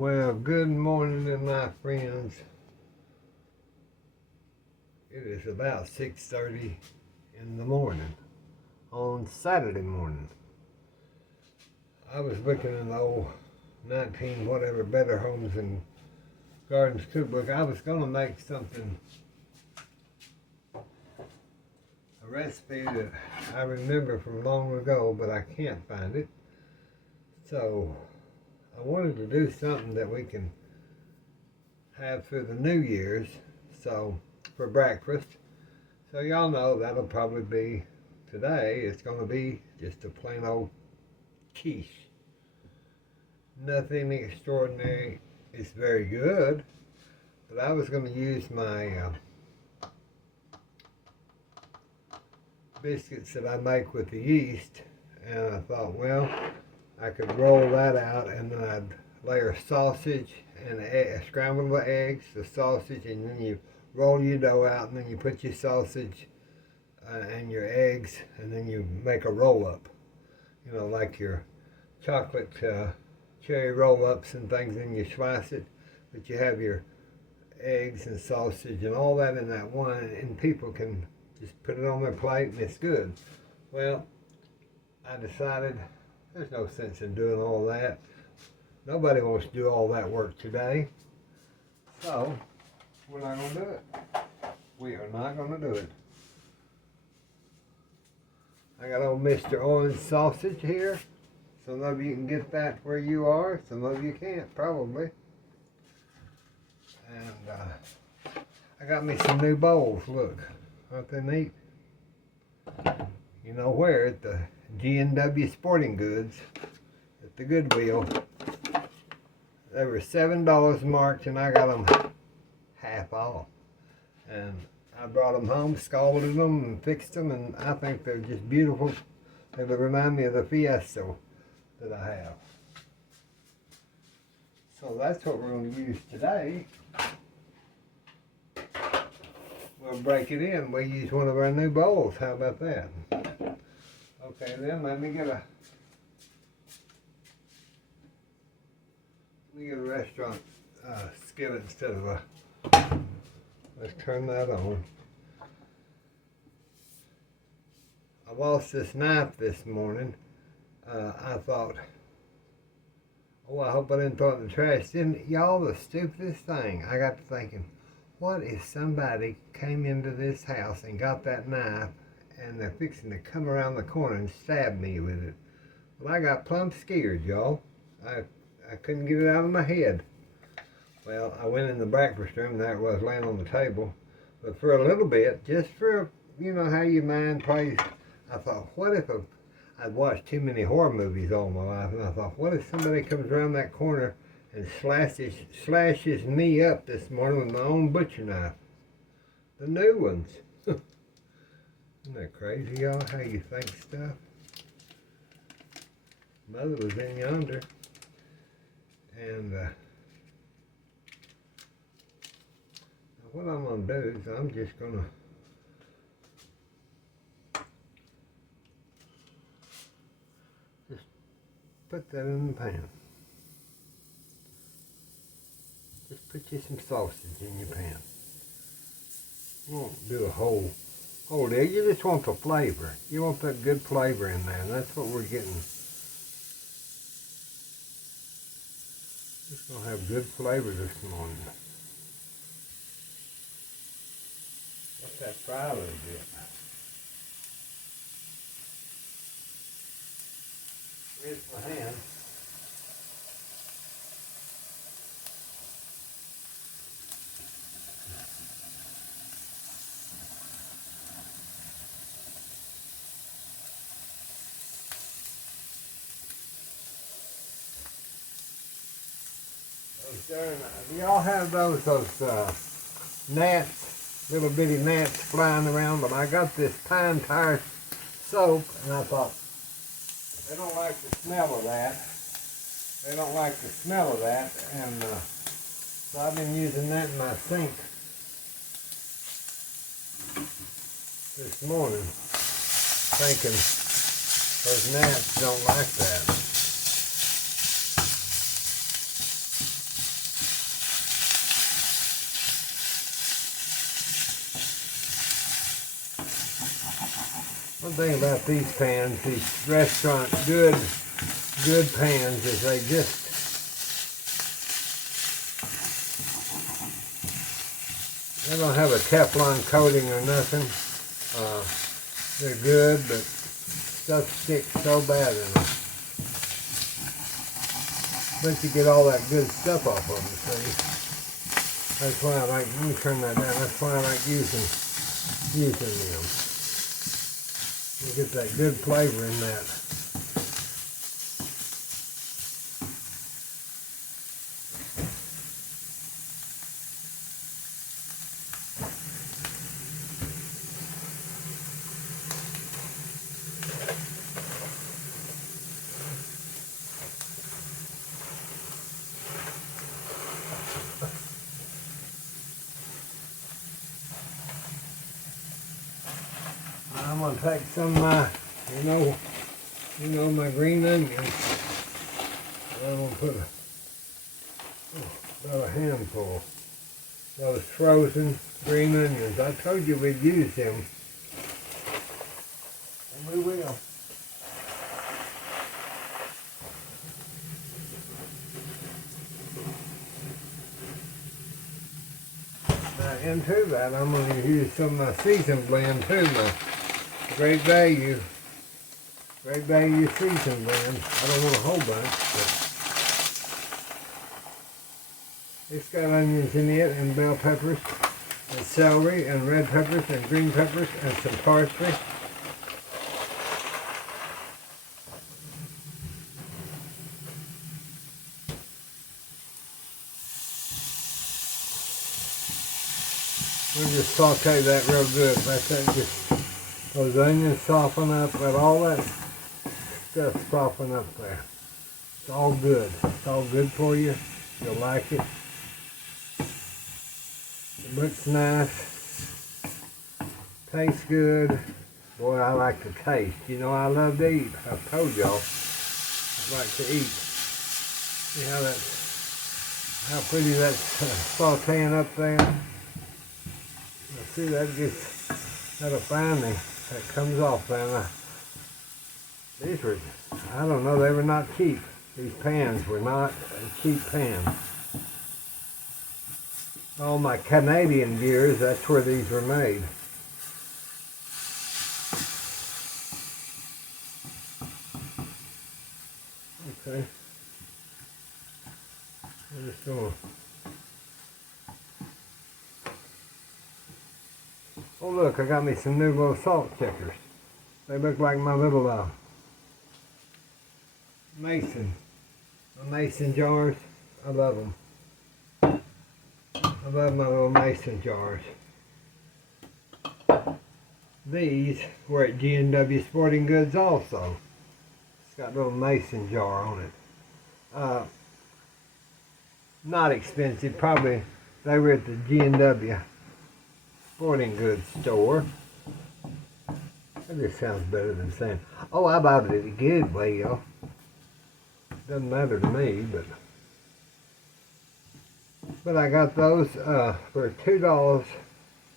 Well, good morning, my friends. It is about 6:30 in the morning on Saturday morning. I was looking in the old 19 whatever Better Homes and Gardens cookbook. I was going to make something, a recipe that I remember from long ago, but I can't find it. So I wanted to do something that we can have for the New Year's, so for breakfast. So y'all know that'll probably be today. It's going to be just a plain old quiche. Nothing extraordinary. It's very good, but I was going to use my biscuits that I make with the yeast, and I thought, well, I could roll that out, and then I'd layer sausage and scramble the eggs, the sausage, and then you roll your dough out, and then you put your sausage and your eggs, and then you make a roll-up. You know, like your chocolate cherry roll-ups and things, and you slice it, but you have your eggs and sausage and all that in that one, and people can just put it on their plate, and it's good. Well, I decided there's no sense in doing all that. Nobody wants to do all that work today. So, we're not going to do it. We are not going to do it. I got old Mr. Orange sausage here. Some of you can get that where you are. Some of you can't, probably. And I got me some new bowls. Look, aren't they neat? You know where? At the G&W Sporting Goods at the Goodwill. They were $7 marked, and I got them half off. And I brought them home, scalded them, and fixed them, and I think they're just beautiful. They remind me of the Fiesta that I have. So that's what we're going to use today. We'll break it in. We'll use one of our new bowls. How about that? Okay, then let me get a restaurant skillet instead of a. Let's turn that on. I lost this knife this morning. I thought, oh, I hope I didn't throw it in the trash. Then, y'all, the stupidest thing, I got to thinking, what if somebody came into this house and got that knife and they're fixing to come around the corner and stab me with it? Well, I got plumb scared, y'all. I couldn't get it out of my head. Well, I went in the breakfast room, and there it was laying on the table. But for a little bit, just for, you know, how your mind plays, I thought, what if I'd watched too many horror movies all my life, and I thought, what if somebody comes around that corner and slashes me up this morning with my own butcher knife? The new ones. Isn't that crazy, y'all, how you think stuff? Mother was in yonder, and what I'm going to do is I'm just going to just put that in the pan. Just put you some sausage in your pan. You won't do a whole deal. You just want the flavor. You want that good flavor in there, and that's what we're getting. Just going to have good flavor this morning. Let that fry a little bit. Here's my hand. Do y'all have those gnats, little bitty gnats flying around? But I got this pine tar soap, and I thought, they don't like the smell of that. They don't like the smell of that, and so I've been using that in my sink this morning, thinking those gnats don't like that. One thing about these pans, these restaurant good pans, is they don't have a Teflon coating or nothing. They're good, but stuff sticks so bad in them. But you get all that good stuff off of them, see? That's why I like, let me turn that down, that's why I like using them. You get that good flavor in that. I'm going to take some of my, my green onions. I'm going to put about a handful. Those frozen green onions. I told you we'd use them. And we will. Now into that, I'm going to use some of my season blend too. My Great value season blend. I don't want a whole bunch, but it's got onions in it, and bell peppers, and celery, and red peppers, and green peppers, and some parsley. We'll just saute that real good. Let that just, those onions soften up, let all that stuff soften up there. It's all good. It's all good for you. You'll like it. It looks nice. Tastes good. Boy, I like to taste. You know, I love to eat. I've told y'all I like to eat. See how pretty that's sauteing up there. See, that'll finally, that comes off there. These were, I don't know, they were not cheap. These pans were not cheap pans. All my Canadian gears, that's where these were made. Okay. I'm just going. Oh look, I got me some new little salt checkers. They look like my little mason jars. I love them. I love my little mason jars. These were at G&W Sporting Goods also. It's got a little mason jar on it. Not expensive, probably they were at the G&W Sporting Goods store. That just sounds better than saying, oh, I bought it at a Goodwill. Doesn't matter to me, but I got those for $2.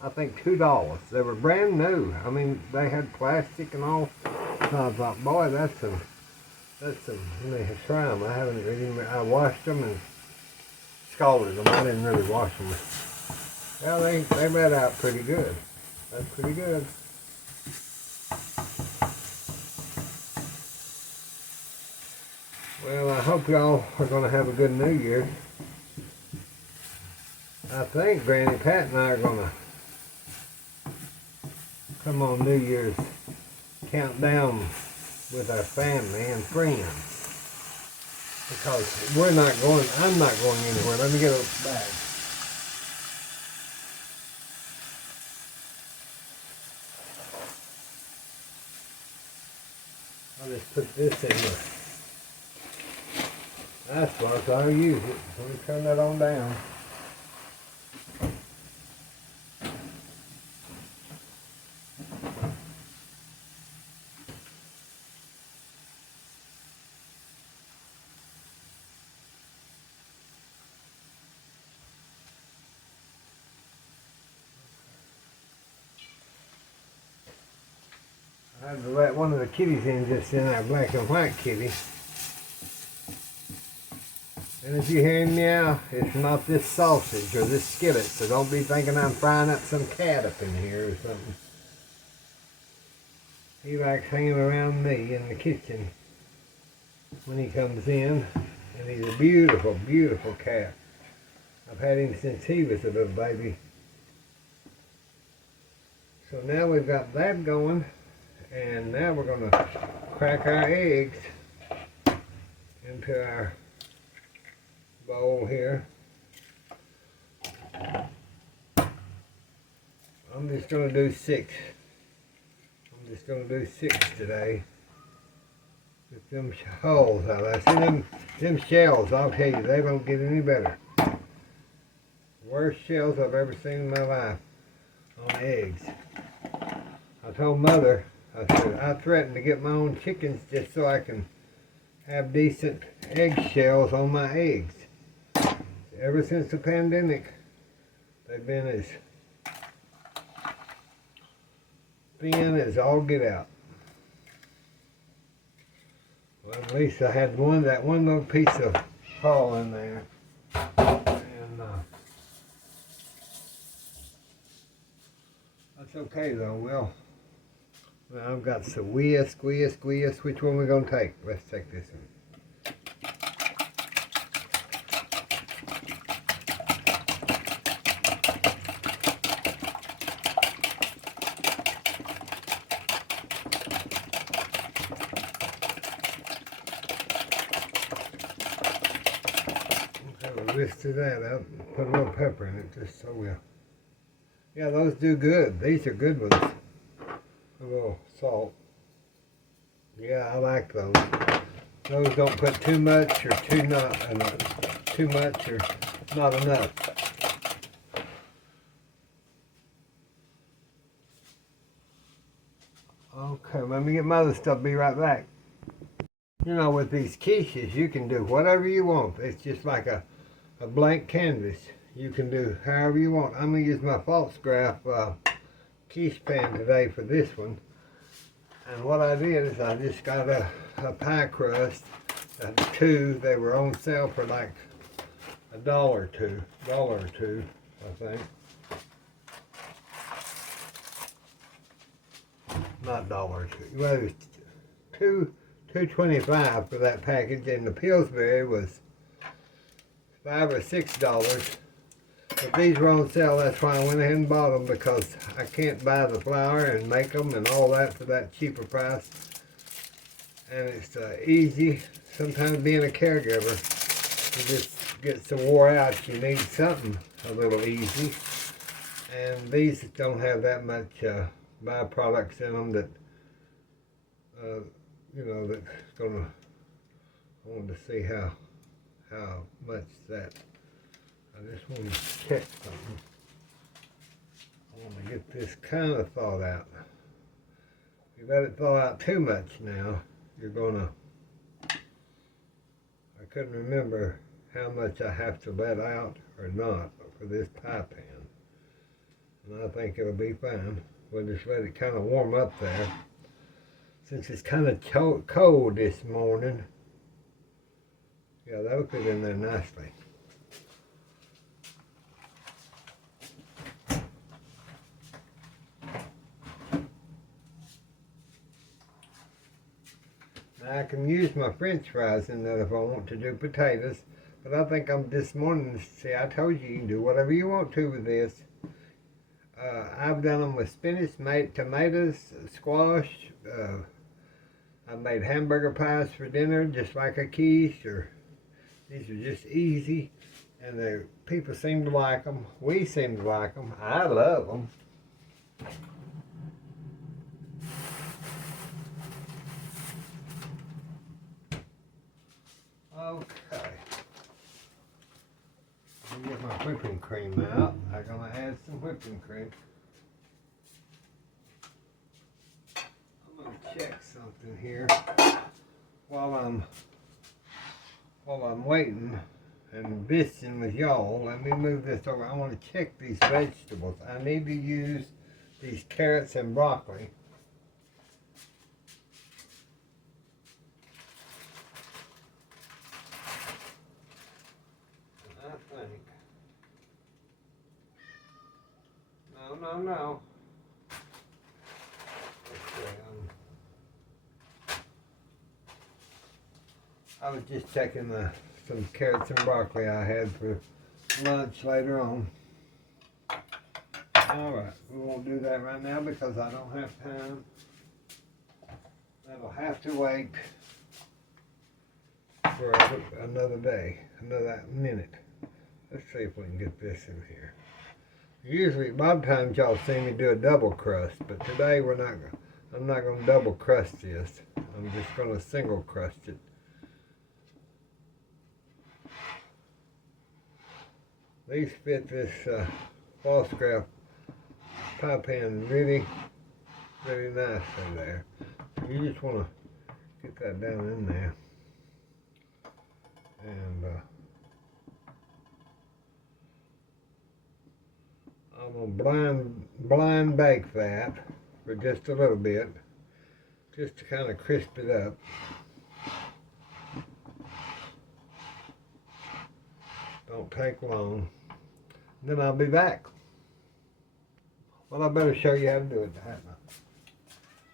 I think $2. They were brand new. I mean, they had plastic and all. So I thought, boy, that's some. Let me try them. I haven't really. I washed them and scalded them. I didn't really wash them. Well, they read out pretty good. That's pretty good. Well, I hope y'all are going to have a good New Year. I think Granny Pat and I are going to come on New Year's countdown with our family and friends. Because I'm not going anywhere. Let me get a bag. I'll just put this in there. That's what I'll use it. Let me turn that on down. I had to let one of the kitties in, just in our black and white kitty. And if you hear him meow, it's not this sausage or this skillet, so don't be thinking I'm frying up some cat up in here or something. He likes hanging around me in the kitchen when he comes in, and he's a beautiful, beautiful cat. I've had him since he was a little baby. So now we've got that going, and now we're going to crack our eggs into our bowl here. I'm just going to do 6. I'm just going to do 6 today. With them holes out there. See them shells, I'll tell you, they don't get any better. Worst shells I've ever seen in my life on eggs. I told Mother, I said, I threatened to get my own chickens just so I can have decent egg shells on my eggs. Ever since the pandemic, they've been as thin as all get out. Well, at least I had that one little piece of hull in there. And that's okay though. Well, I've got some whisk. Which one are we going to take? Let's take this one. Whisk that up, put a little pepper in it just so we'll. Yeah, those do good. These are good ones. A little salt. Yeah, I like those. Those don't put too much or too much or not enough. Okay, let me get my other stuff. Be right back. You know, with these quiches, you can do whatever you want. It's just like a blank canvas. You can do however you want. I'm going to use my false graph quiche pan today for this one. And what I did is I just got a pie crust, 2. They were on sale for like $1 or $2, I think. Not $1 or $2. Well, it was $2.25 for that package, and the Pillsbury was $5 or $6. But these were on sale, that's why I went ahead and bought them, because I can't buy the flour and make them and all that for that cheaper price. And it's easy. Sometimes being a caregiver, you just get so wore out, you need something a little easy. And these don't have that much byproducts in them that, you know, that's gonna, I wanted to see how much that. I just want to check something. I want to get this kind of thawed out. If you let it thaw out too much now, you're gonna, I couldn't remember how much I have to let out or not for this pie pan. And I think it'll be fine. We'll just let it kind of warm up there. Since it's kind of cold this morning. Yeah, that'll fit in there nicely. Now I can use my French fries in that if I want to do potatoes, but I think this morning, see, I told you can do whatever you want to with this. I've done them with spinach, tomatoes, squash. I've made hamburger pies for dinner, just like a quiche. These are just easy, and people seem to like them. We seem to like them. I love them. Okay. Let me get my whipping cream out. I'm going to add some whipping cream. I'm going to check something here while I'm waiting and visiting with y'all. Let me move this over. I want to check these vegetables. I need to use these carrots and broccoli. No. I was just checking some carrots and broccoli I had for lunch later on. Alright, we won't do that right now because I don't have time. That'll have to wait for another day, another minute. Let's see if we can get this in here. Usually, a lot of times y'all see me do a double crust, but today I'm not going to double crust this. I'm just going to single crust it. These fit this false craft pie pan really nicely there. You just want to get that down in there. And I'm going to blind bake that for just a little bit, just to kind of crisp it up. Don't take long. Then I'll be back. Well, I better show you how to do it.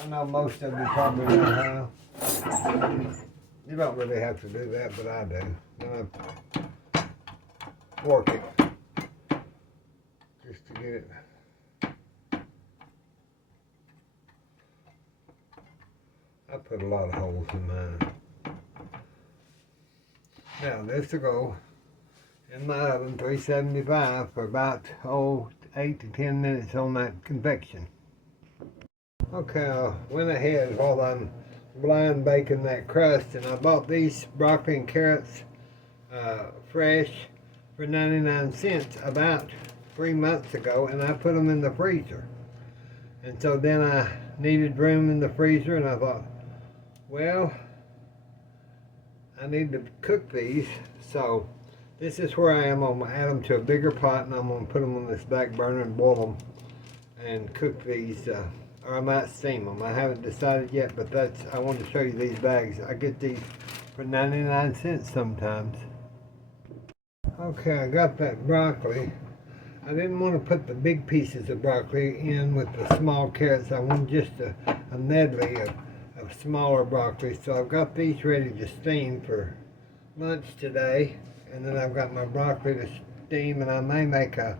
I know most of you probably know how. You don't really have to do that, but I do. Then I fork it just to get it. I put a lot of holes in mine. Now this will go in my oven, 375, for about 8 to 10 minutes on that convection. Okay, I went ahead while I'm blind baking that crust, and I bought these broccoli and carrots fresh for 99 cents about 3 months ago, and I put them in the freezer. And so then I needed room in the freezer, and I thought, well, I need to cook these, so this is where I am. I'm going to add them to a bigger pot, and I'm going to put them on this back burner and boil them and cook these, or I might steam them. I haven't decided yet, but I want to show you these bags. I get these for 99 cents sometimes. Okay, I got that broccoli. I didn't want to put the big pieces of broccoli in with the small carrots. I wanted just a medley of smaller broccoli. So I've got these ready to steam for lunch today. And then I've got my broccoli to steam, and I may make a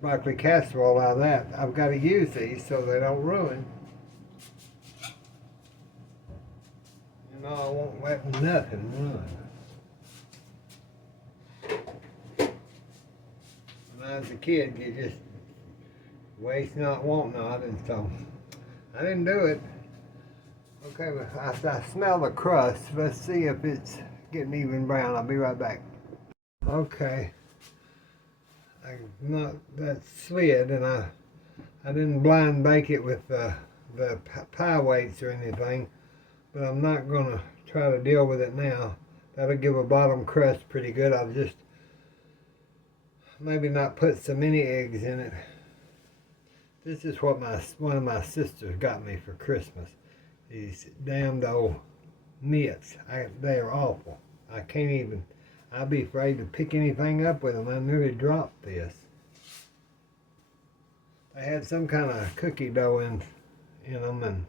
broccoli casserole out of that. I've got to use these so they don't ruin. You know, I won't let nothing ruin. When I was a kid, you just waste not, want not, and so I didn't do it. Okay, but I smell the crust. Let's see if it's getting even brown. I'll be right back. Okay, that slid, and I didn't blind bake it with the pie weights or anything, but I'm not going to try to deal with it now. That'll give a bottom crust pretty good. I'll just maybe not put so many eggs in it. This is what one of my sisters got me for Christmas. These damned old mitts. They are awful. I can't even. I'd be afraid to pick anything up with them. I nearly dropped this. They had some kind of cookie dough in them, and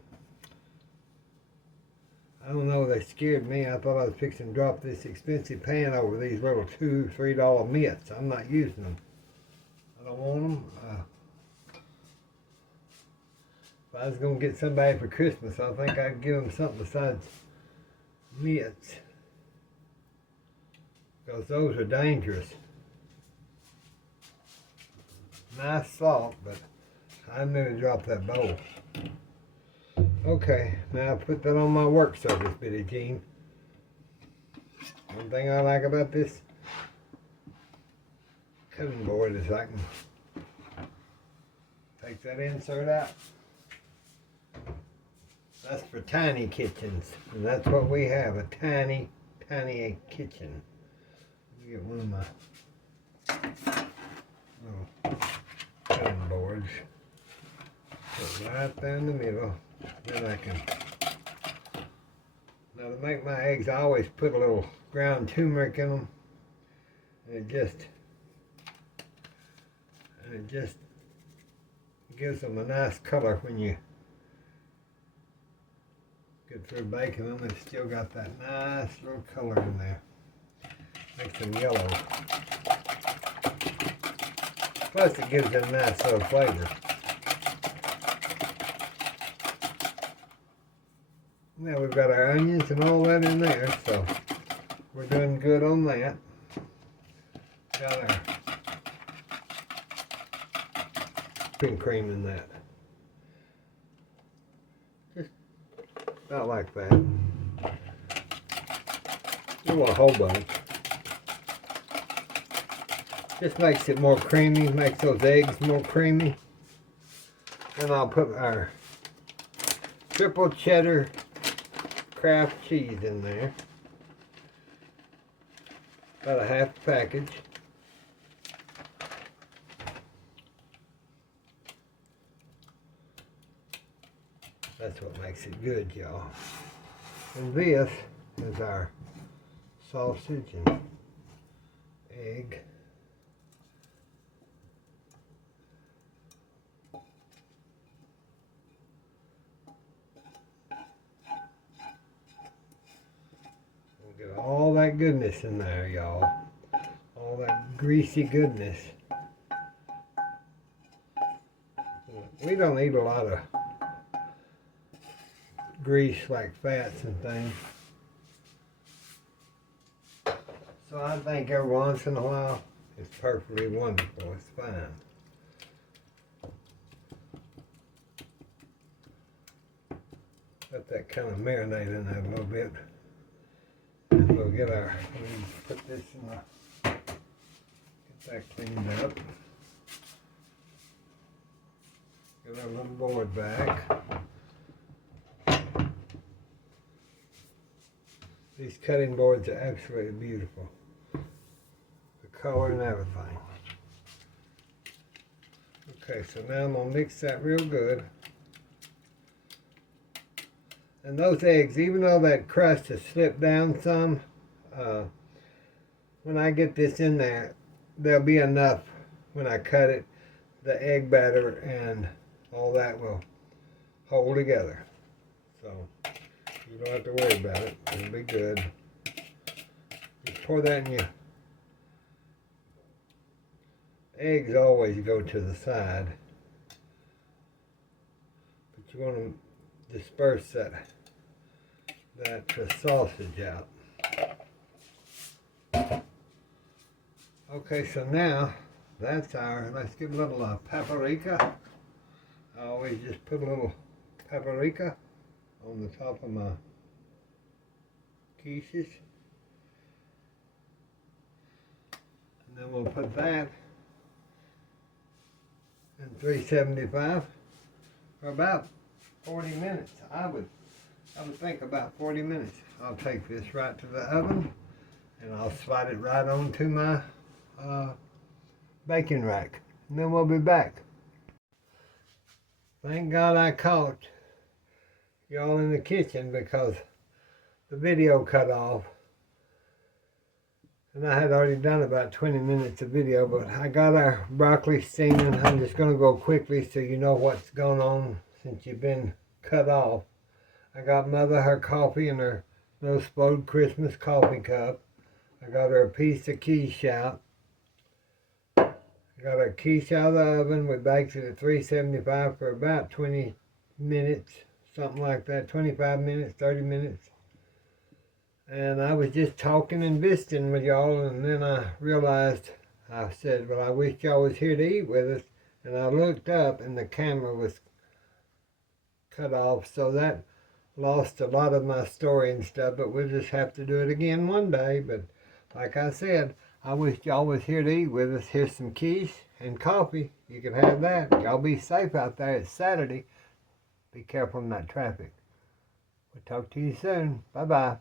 I don't know, they scared me. I thought I was fixing to drop this expensive pan over these little $2, $3 mitts. I'm not using them. I don't want them. If I was going to get somebody for Christmas, I think I'd give them something besides mitts, because those are dangerous. Nice salt, but I nearly dropped that bowl. Okay, now I put that on my work surface, Billie Jean. One thing I like about this cutting board is I can take that insert out. That's for tiny kitchens, and that's what we have, a tiny kitchen. Let me get one of my little cutting boards. Put right there in the middle. Then I can. Now to make my eggs, I always put a little ground turmeric in them, and it just Gives them a nice color when you get through baking them. It's still got that nice little color in there. Makes them yellow. Plus it gives them a nice little flavor. Now we've got our onions and all that in there, so we're doing good on that. Got our whipping cream in that. Just about like that. You want a whole bunch. Just makes it more creamy, makes those eggs more creamy. Then I'll put our triple cheddar Kraft cheese in there. About a half package. That's what makes it good, y'all. And this is our sausage and egg. Get all that goodness in there, y'all. All that greasy goodness. We don't eat a lot of grease like fats and things. So I think every once in a while it's perfectly wonderful. It's fine. Let that kind of marinate in there a little bit. And we'll get our, we'll put this in the, get that cleaned up. Get our little board back. These cutting boards are absolutely beautiful. The color and everything. Okay, so now I'm going to mix that real good. And those eggs, even though that crust has slipped down some, when I get this in there, there'll be enough when I cut it. The egg batter and all that will hold together. So you don't have to worry about it. It'll be good. Just pour that in your eggs. Always go to the side, but you want to disperse that sausage out. Okay, so now that's our. Let's get a little paprika. I always just put a little paprika on the top of my quiches. And then we'll put that in 375 for about 40 minutes. I would think about 40 minutes. I'll take this right to the oven and I'll slide it right onto my baking rack. And then we'll be back. Thank God I caught y'all in the kitchen because the video cut off. And I had already done about 20 minutes of video, but I got our broccoli steaming. I'm just going to go quickly so you know what's going on since you've been cut off. I got Mother her coffee in her little spoiled Christmas coffee cup. I got her a piece of quiche out. I got our quiche out of the oven. We baked it at 375 for about 20 minutes, something like that, 25 minutes, 30 minutes. And I was just talking and visiting with y'all, and then I realized, I said, well, I wish y'all was here to eat with us. And I looked up and the camera was cut off, so that lost a lot of my story and stuff, but we'll just have to do it again one day. But like I said, I wish y'all was here to eat with us. Here's some quiche and coffee. You can have that. Y'all be safe out there. It's Saturday. Be careful in that traffic. We'll talk to you soon. Bye-bye.